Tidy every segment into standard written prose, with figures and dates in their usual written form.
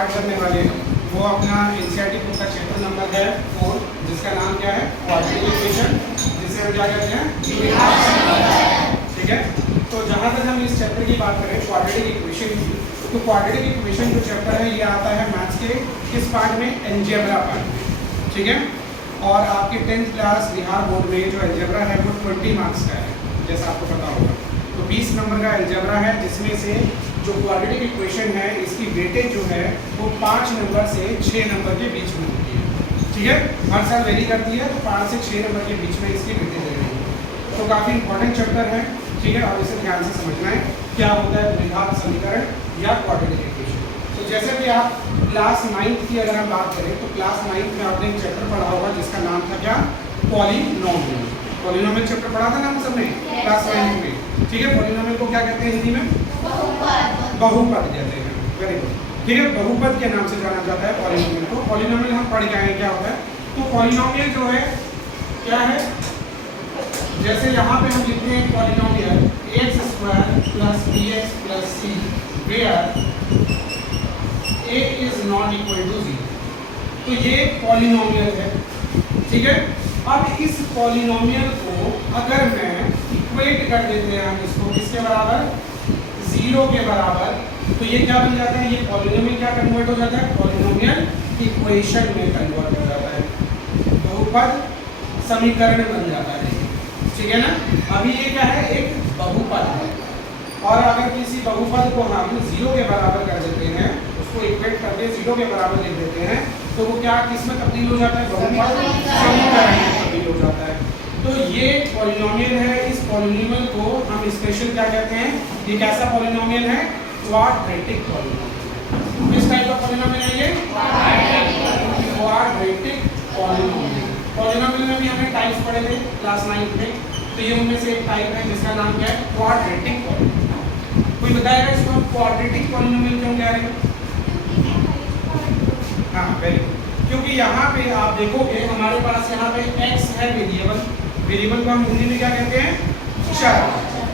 Start करने वाले हैं वो अपना एनसीईआरटी बुक का चैप्टर नंबर है 4, जिसका नाम क्या है, क्वाड्रेटिक इक्वेशन, जिसे हम क्या कहते हैं, ठीक है। तो जहाँ तक हम इस चैप्टर की बात करें क्वाड्रेटिक इक्वेशन की, तो क्वाड्रेटिक इक्वेशन जो चैप्टर है ये आता है मैथ्स के किस पार्ट में, अलजेब्रा पार्ट में, ठीक है। और आपके 10th क्लास बिहार बोर्ड में जो अलजेब्रा है वो 20 मार्क्स का है, जैसा आपको पता होगा। तो 20 नंबर का अलजेब्रा है, जिसमें से जो क्वाड्रेटिक इक्वेशन है इसकी वेटेज जो है वो 5 नंबर से 6 नंबर के बीच में होती है, ठीक है। हर साल वेरी करती है, तो 5 से 6 नंबर के बीच में इसकी वेटेज रहेगी। तो काफ़ी इंपॉर्टेंट चैप्टर है, ठीक है। और इसे ध्यान से समझना है क्या होता है द्विघात समीकरण या क्वाड्रेटिक इक्वेशन। तो जैसे भी आप क्लास 9th की अगर हम बात करें तो क्लास 9th में आपने एक चैप्टर पढ़ा होगा जिसका नाम था क्या, पॉलीनोमियल। पॉलीनोमियल चैप्टर पढ़ा था ना हम सबने क्लास 9th में, ठीक है। पॉलीनोमियल को क्या कहते हैं हिंदी में, बहुपद कहते हैं, वेरी गुड, ठीक है। बहुपद के नाम से जाना जाता है पॉलीनोमियल को। पॉलीनोमियल हम पढ़ के आए क्या होता है। तो पॉलीनोमियल जो है क्या है, जैसे यहाँ पे हम लिखते हैं polynomial x² + bx + c where a is not equal to 0, तो ये पॉलीनोमियल है, ठीक है। अब इस पॉलीनोमियल को अगर मैं इक्वेट कर देते हैं हम इसको किसके बराबर, 0 के बराबर, तो ये क्या बन जाता है, ये पॉलीनोमियल क्या कन्वर्ट हो जाता है, पॉलीनोमियल इक्वेशन में कन्वर्ट हो जाता है, बहुपद समीकरण बन जाता है, ठीक है ना। अभी ये क्या है, एक बहुपद है, और अगर किसी बहुपद को हम 0 के बराबर कर देते हैं, उसको इक्वेट करके 0 के बराबर लिख देते हैं, तो वो क्या किसमें तब्दील हो जाता है, बहुपद समीकरण में तब्दील हो जाता है। तो ये पॉलीनोमियल है, इस पॉलीनोमियल को हम स्पेशल क्या कहते हैं, ये कैसा पॉलीनोमियल है, क्वाड्रेटिक पॉलीनोमियल। किस टाइप का पॉलीनोमियल है ये, क्वाड्रेटिक पॉलीनोमियल। पॉलीनोमियल में भी हमने टाइप्स पढ़े थे क्लास 9 में, तो ये उनमें से एक टाइप है जिसका नाम क्या है, क्वाड्रेटिक पॉलीनोमियल। कोई बताएगा इसको हम क्वाड्रेटिक पॉलीनोमियल क्यों कह रहे हैं, हाँ वेरी गुड, क्योंकि यहाँ पे आप देखोगे हमारे पास यहाँ पे x है वेरिएबल, वेरिएबल को हम हिंदी में क्या कहते हैं, चर,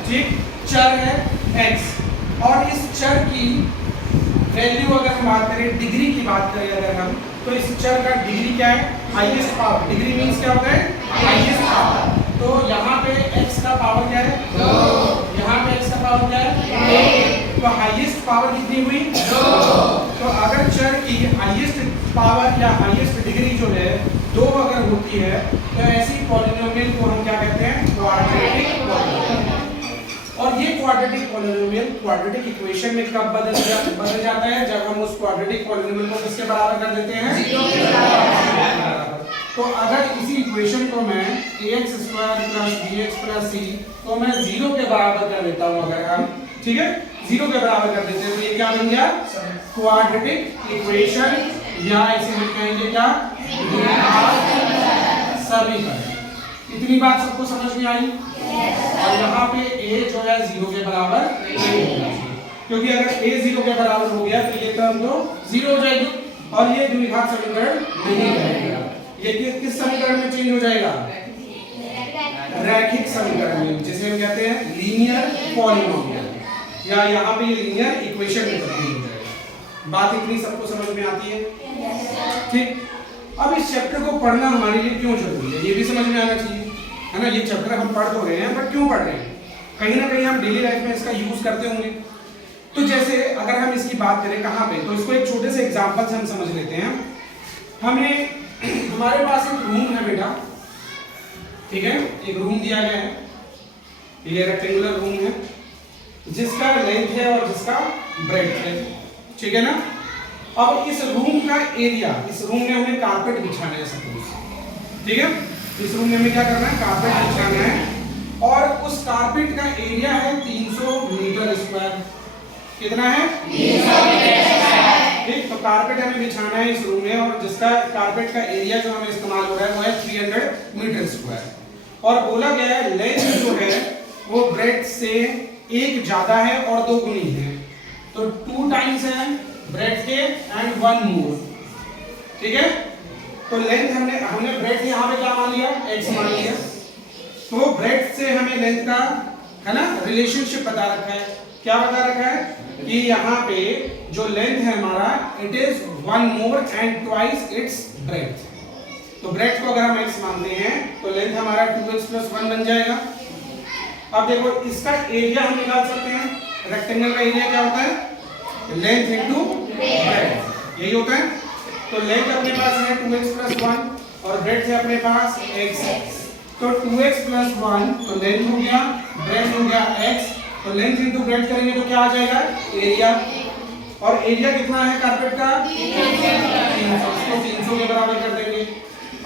ठीक, चर है x, और इस चर की वैल्यू अगर हम बात करें, डिग्री की बात करें अगर हम, तो इस चर का डिग्री क्या है, हाईएस्ट पावर। डिग्री मींस क्या होता है, हाईएस्ट पावर। तो यहाँ पे x का पावर क्या है, 2, यहाँ पे x का पावर क्या है, 1, तो हाईएस्ट पावर कितनी हुई, 2। तो अगर चर की हाईएस्ट पावर या हाईएस्ट डिग्री जो है 2 अगर होती है, तो ऐसी पॉलीनोमियल को हम क्या कहते हैं, क्वाड्रेटिक पॉलीनोमियल। और ये क्वाड्रेटिक पॉलीनोमियल क्वाड्रेटिक इक्वेशन में कब बदल जाता है, जब हम उस क्वाड्रेटिक पॉलीनोमियल को किसके बराबर कर देते हैं, 0 के बराबर। तो अगर इसी इक्वेशन को मैं ax² + bx + c को मैं 0 के बराबर कर देता हूँ, अगर हम, ठीक है, 0 के बराबर कर देते हैं, तो ये क्या बन गया, क्वाड्रेटिक इक्वेशन, या इसे हम कहेंगे क्या, समीकरण। इतनी बात सबको समझ में आई। और यहाँ पे a जो है 0 के बराबर नहीं होगा, क्योंकि अगर a 0 के बराबर हो गया तो ये टर्म तो 0 हो जाएगी, और ये द्विघात समीकरण नहीं रहेगा। ये किस समीकरण में चेंज हो जाएगा, रैखिक समीकरण में, जिसे हम कहते हैं लीनियर पॉलीनोमियल, या यहाँ पे ये लीनियर इक्वेशन में तब्दील हो जाएगा। बात इतनी सबको समझ में आती है, ठीक। अब इस चैप्टर को पढ़ना हमारे लिए क्यों जरूरी है, ये भी समझ में आना चाहिए, है ना। ये चैप्टर हम पढ़ तो रहे हैं, बट क्यों पढ़ रहे हैं, कहीं ना कहीं हम डेली लाइफ में इसका यूज करते होंगे। तो जैसे अगर हम इसकी बात करें कहाँ पे, तो इसको एक छोटे से एग्जांपल से हम समझ लेते हैं। हमें हमारे पास एक रूम है बेटा, ठीक है, एक रूम दिया गया है, ये रेक्टेंगुलर रूम है, जिसका लेंथ है और जिसका ब्रेड्थ है, ठीक है ना। अब इस रूम का एरिया, इस रूम में हमें कारपेट बिछाना है सपोज, ठीक है, इस रूम में हमें क्या करना है, कारपेट बिछाना है, और उस कारपेट का एरिया है 300 मीटर स्क्वायर। कितना है, 300 मीटर स्क्वायर, ठीक। तो कारपेट हमें बिछाना है इस रूम में, और जिसका कारपेट का एरिया जो हमें इस्तेमाल हो रहा है वो है 300 मीटर स्क्वायर, और बोला गया है लेंथ जो है वो ब्रेड्थ से 1 ज्यादा है और 2 गुनी है, तो 2 टाइम्स है ब्रेड्थ के एंड 1 मोर, ठीक है। तो लेंथ हमने ब्रेड्थ यहाँ पे क्या मान लिया, x मान लिया, तो ब्रेड्थ से हमें लेंथ का, है ना, रिलेशनशिप बता रखा है क्या बता रखा है कि यहाँ पे जो लेंथ है हमारा it is 1 more and twice its breath. तो ब्रेथ को अगर हम x मानते हैं तो लेंथ हमारा 2x + 1 बन जाएगा। अब देखो इसका एरिया हम निकाल सकते हैं। रेक्टेंगल का एरिया क्या होता है? लेंथ इनटू ब्रेथ, यही होता है। तो लेंथ अपने पास है 2x + 1 और ब्रेथ है अपने पास x। तो 2x + 1 तो लेंथ हो गया, ब्रेथ हो गया x। तो लेंथ इनटू ब्रेथ करेंगे तो क्या आ जाएगा? एरिया। और एरिया कितना है कारपेट का? 300। इसको 300 के बराबर कर देंगे।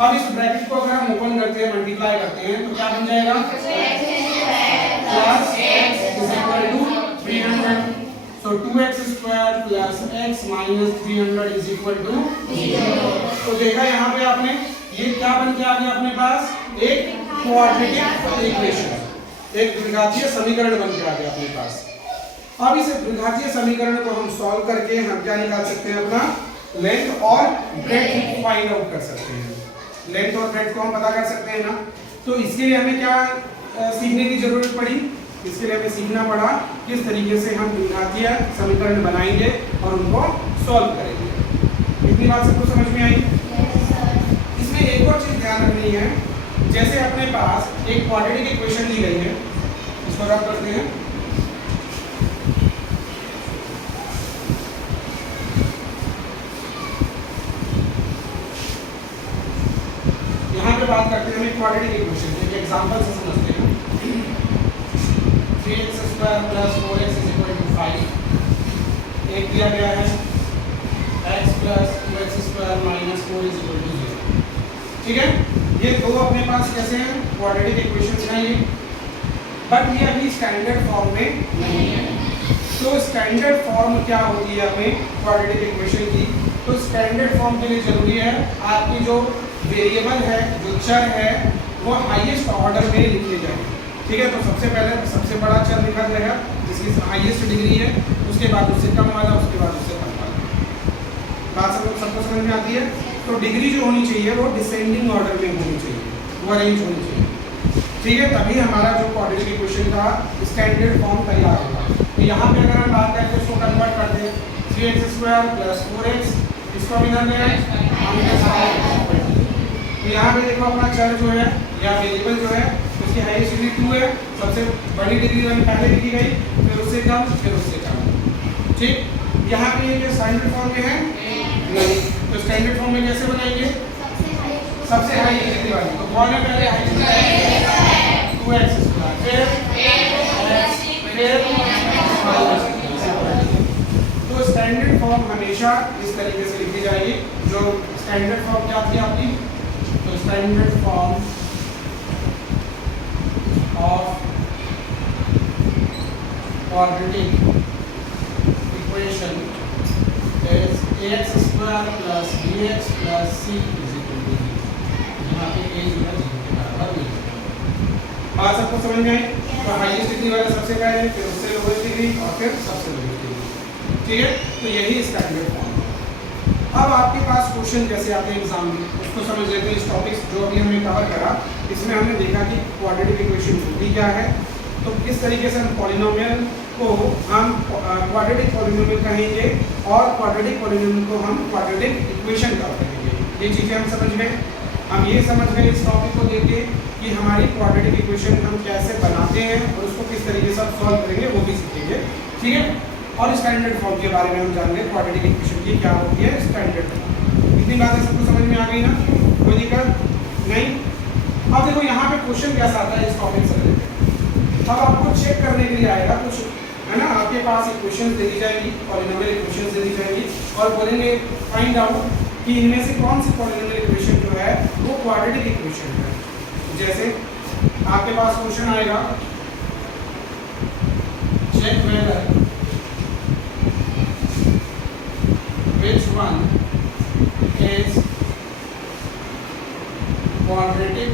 अब इस ब्रैकेट को अगर हम ओपन करते हैं, मल्टीप्लाई करते हैं तो क्या बन जाएगा? Plus x = 300। So 2x² + x - 300 = 0। तो देखा यहाँ पे आपने, ये क्या बन के आ गया अपने पास? एक क्वाड्रेटिक इक्वेशन, एक द्विघातीय समीकरण बन के आ गया अपने पास। अब इस द्विघातीय समीकरण को हम सॉल्व करके हम क्या निकाल सकते हैं? अपना लेंथ और ब्रेथ फाइंड आउट कर सकते हैं। लेंथ और ब्रेथ को हम पता कर सकते हैं ना। तो इसके लिए हमें क्या सीखने की जरूरत पड़ी? इसके लिए हमें सीखना पड़ा किस तरीके से हम द्विघातीय समीकरण बनाएंगे और उनको सॉल्व करेंगे। इतनी बात सबको समझ में आई? इसमें एक और चीज ध्यान रखनी है, जैसे अपने पास एक क्वाड्रेटिक इक्वेशन दी गई है, इसको रब करते हैं। यहाँ पे बात करते हैं हम एक क्वाड्रेटिक इक्वेशन, एक एग्जांपल से समझते हैं। 3x² + 4x = 5 एक दिया गया है, x + 2x² - 4 = 0। ठीक है, ये दो अपने पास कैसे हैं? क्वाड्रेटिक इक्वेशंस हैं ये, बट ये अभी स्टैंडर्ड फॉर्म में नहीं है। तो स्टैंडर्ड फॉर्म क्या होती है हमें क्वाड्रेटिक इक्वेशन की? तो स्टैंडर्ड फॉर्म के लिए जरूरी है आपकी जो वेरिएबल है, जो चर है, वो हाईएस्ट ऑर्डर में लिखे जाए। ठीक है, तो सबसे पहले सबसे बड़ा चर लिखा जाएगा जिसकी हाईएस्ट डिग्री है, उसके बाद उससे कम वाला, उसके बाद उससे कम वाला। बात सबको समझ में आती है? तो डिग्री जो होनी चाहिए वो डिसेंडिंग ऑर्डर में होनी चाहिए, वो अरेंज होनी चाहिए। ठीक है, तभी हमारा जो क्वाड्रेटिक इक्वेशन का स्टैंडर्ड फॉर्म तैयार होगा। तो यहाँ पे अगर हम बात करें तो इसको कन्वर्ट कर दें, 3x² + 4x, इसको भी करना है। तो यहाँ पे देखो अपना चर जो है या वेरिएबल जो है उसकी हाईएस्ट डिग्री 2 है, सबसे बड़ी डिग्री पहले लिखी गई, फिर उससे कम, फिर उससे कम। ठीक, यहाँ पे ये स्टैंडर्ड फॉर्म में है नहीं, तो स्टैंडर्ड फॉर्म में कैसे बनाएंगे? सबसे हाई डिग्री वाली। तो कौन है पहले हाई डिग्री? 2x², तो स्टैंडर्ड फॉर्म हमेशा इस तरीके से लिखी जाएगी। जो स्टैंडर्ड फॉर्म क्या थी आपकी? तो standard form of quadratic equation is ax² + bx + c = 0। यहाँ पे a जो है 0 के बराबर नहीं है। बात सबको समझ में आई? तो हाईएस्ट डिग्री वाला सबसे पहले, फिर उससे लोएस्ट डिग्री और फिर सबसे लोएस्ट डिग्री। ठीक है, तो यही स्टैंडर्ड फॉर्म। अब आपके पास क्वेश्चन जैसे आते हैं एग्जाम में, उसको समझ लेते हैं। इस टॉपिक्स जो अभी हमने कवर करा, इसमें हमने देखा कि क्वाड्रेटिक इक्वेशन होती क्या है, तो किस तरीके से हम पॉलिनोमियल को हम क्वाड्रेटिक पॉलिनोमियल कहेंगे और क्वाड्रेटिक पॉलिनोमियल को हम क्वाड्रेटिक इक्वेशन का कहेंगे। ये चीज़ें हम समझ गए। हम ये समझ गए इस टॉपिक को देख के कि हमारी क्वाड्रेटिक इक्वेशन हम कैसे बनाते हैं और उसको किस तरीके से सॉल्व करेंगे, वो भी सीखेंगे। ठीक है, और स्टैंडर्ड फॉर्म के बारे में हम जानेंगे, क्वाड्रेटिक इक्वेशन की क्या होती है, स्टैंडर्ड फॉर्म। इतनी बातें सबको समझ में आ गई ना? कोई दिक्कत नहीं? अब देखो यहाँ पे क्वेश्चन कैसा आता है इस टॉपिक से रिलेटेड। अब आपको चेक करने के लिए आएगा कुछ, है ना? आपके पास इक्वेशन दे दी जाएगी, पॉलिनोमियल इक्वेशन दे दी जाएगी और बोलेंगे फाइंड आउट कि इनमें से कौन सी पॉलिनोमियल इक्वेशन जो है वो क्वाड्रेटिक इक्वेशन है। जैसे आपके पास क्वेश्चन आएगा, check whether which one is quadratic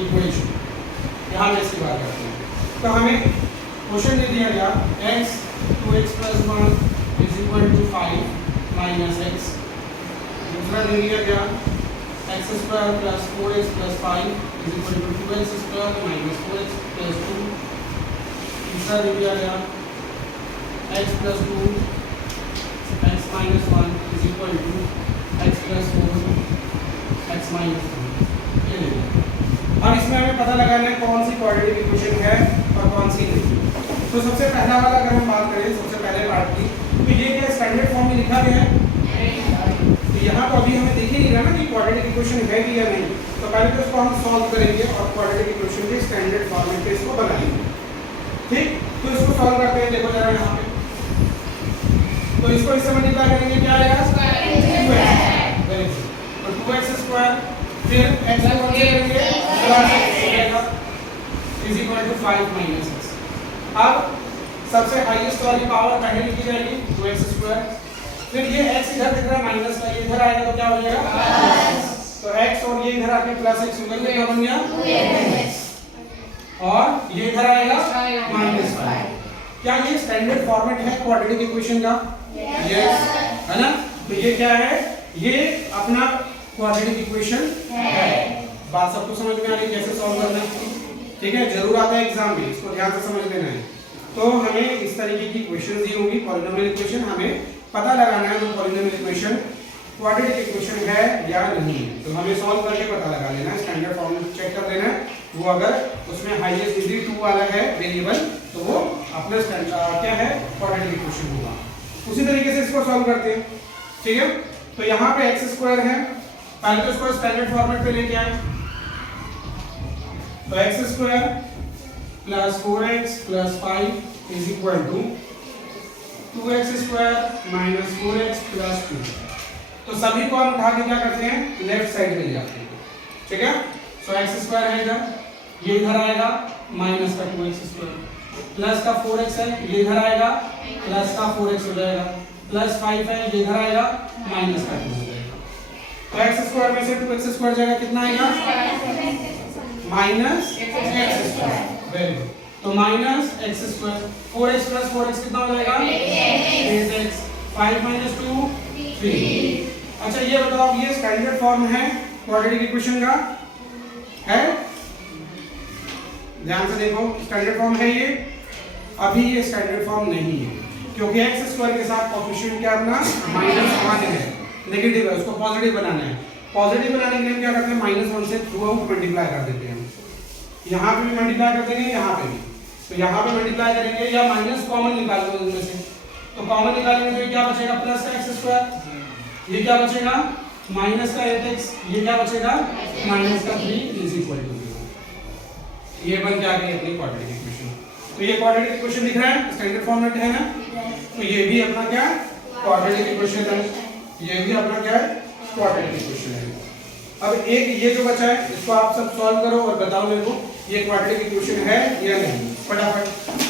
equation। यहाँ में इसकी बात करते हैं। तो हमें क्वेश्चन दे दिया गया x 2x + 1 = 5 - x। दूसरा दे दिया गया x² + 4x + 5 = 2x² - 4x + 2। तीसरा दे दिया गया x plus 2 x minus 1 is equal to x plus 4 x minus 1। ये ले लिया। अब इसमें हमें पता लगाना है कौन सी क्वाड्रेटिक इक्वेशन है और कौन सी नहीं। तो सबसे पहला वाला अगर हम बात करें सबसे पहले पार्ट की, तो ये क्या स्टैंडर्ड फॉर्म में लिखा गया है? तो यहाँ तो अभी हमें देख ही नहीं रहा ना कि क्वाड्रेटिक इक्वेशन है भी या नहीं। तो पहले तो इसको हम सॉल्व करेंगे और क्वाड्रेटिक इक्वेशन के स्टैंडर्ड फॉर्मेट पे इसको बनाएंगे। ठीक, तो इसको सॉल्व करते हैं। देखो जरा यहाँ पे, तो इसको इससे मल्टीप्लाई करेंगे, क्या आएगा? 2x। तो 2x स्क्वायर, फिर x को कौन से करेंगे? प्लस x आएगा is equal to 5 minus x। अब सबसे हाईएस्ट वाली पावर पहले लिखी जाएगी 2x स्क्वायर, फिर ये x इधर दिख रहा है माइनस का, ये इधर आएगा तो क्या हो जाएगा? प्लस। तो x और ये इधर आके प्लस x होगा, ये क्या बन गया? 2x। और ये इधर आएगा माइनस 5। क्या ये स्टैंडर्ड फॉर्मेट है क्वाड्रेटिक इक्वेशन का? यस, है ना? तो ये क्या है? ये अपना क्वाड्रेटिक इक्वेशन है। बात सबको समझ में आ रही कैसे सॉल्व करना है? ठीक है, जरूर आता है एग्जाम में, इसको ध्यान से समझ लेना है। तो हमें इस तरीके की इक्वेशन दी होगी, पॉलिनोमियल इक्वेशन, हमें पता लगाना है वो पॉलिनोमियल इक्वेशन क्वाड्रेटिक इक्वेशन है या नहीं है। तो हमें सॉल्व करके पता लगा लेना है, स्टैंडर्ड फॉर्म चेक कर लेना है। वो अगर उसमें हाईएस्ट डिग्री 2 वाला है वेरिएबल, तो वो अपना क्या है? क्वाड्रेटिक इक्वेशन होगा। उसी तरीके से इसको सॉल्व करते हैं। ठीक है, तो यहाँ पे x स्क्वायर है, पहले तो इसको स्टैंडर्ड फॉर्मेट पे लेके आए। तो x स्क्वायर प्लस 4x प्लस 5 is equal to 2x square minus 4x plus 2। तो सभी को हम उठा के क्या करते हैं? लेफ्ट साइड ले जाते हैं। ठीक है, सो x स्क्वायर है इधर, ये इधर आएगा माइनस का 2x स्क्वायर, प्लस का 4x है, ये इधर आएगा प्लस का 4x हो जाएगा, प्लस 5 है, ये इधर आएगा माइनस का 2 हो जाएगा। तो x स्क्वायर में से 2x स्क्वायर जाएगा, कितना आएगा? Minus x square. Very good. तो minus x square, 4x plus 4x कितना हो जाएगा? 8x। 5 माइनस 2 3। अच्छा ये बताओ, ये स्टैंडर्ड फॉर्म है क्वाड्रेटिक इक्वेशन का? है? ध्यान से देखो, स्टैंडर्ड फॉर्म है ये? अभी ये स्टैंडर्ड फॉर्म नहीं है, क्योंकि x स्क्वायर के साथ कोएफिशिएंट क्या अपना -1 है, नेगेटिव है, उसको पॉजिटिव बनाना है। पॉजिटिव बनाने के लिए क्या करते हैं? -1 से थ्रू आउट मल्टीप्लाई कर देते हैं। यहाँ पे भी मल्टीप्लाई कर देंगे, यहाँ पे भी। तो यहाँ पे मल्टीप्लाई करेंगे या माइनस कॉमन निकाल दो इनमें से, तो कॉमन निकालेंगे तो क्या बचेगा? प्लस का x स्क्वायर, ये क्या बचेगा? माइनस का 8x, ये क्या बचेगा? माइनस का 3 इज इक्वल टू 0। ये बन क्या गई अपनी क्वाड्रेटिक इक्वेशन। तो ये क्वाड्रेटिक इक्वेशन दिख रहा है, स्टैंडर्ड फॉर्मेट है ना? तो ये भी अपना क्या क्वाड्रेटिक इक्वेशन है, ये भी अपना क्या है? क्वाड्रेटिक इक्वेशन है। अब एक ये जो बचा है, इसको आप सब सॉल्व करो और बताओ मेरे को ये क्वाड्रेटिक इक्वेशन है या नहीं, फटाफट।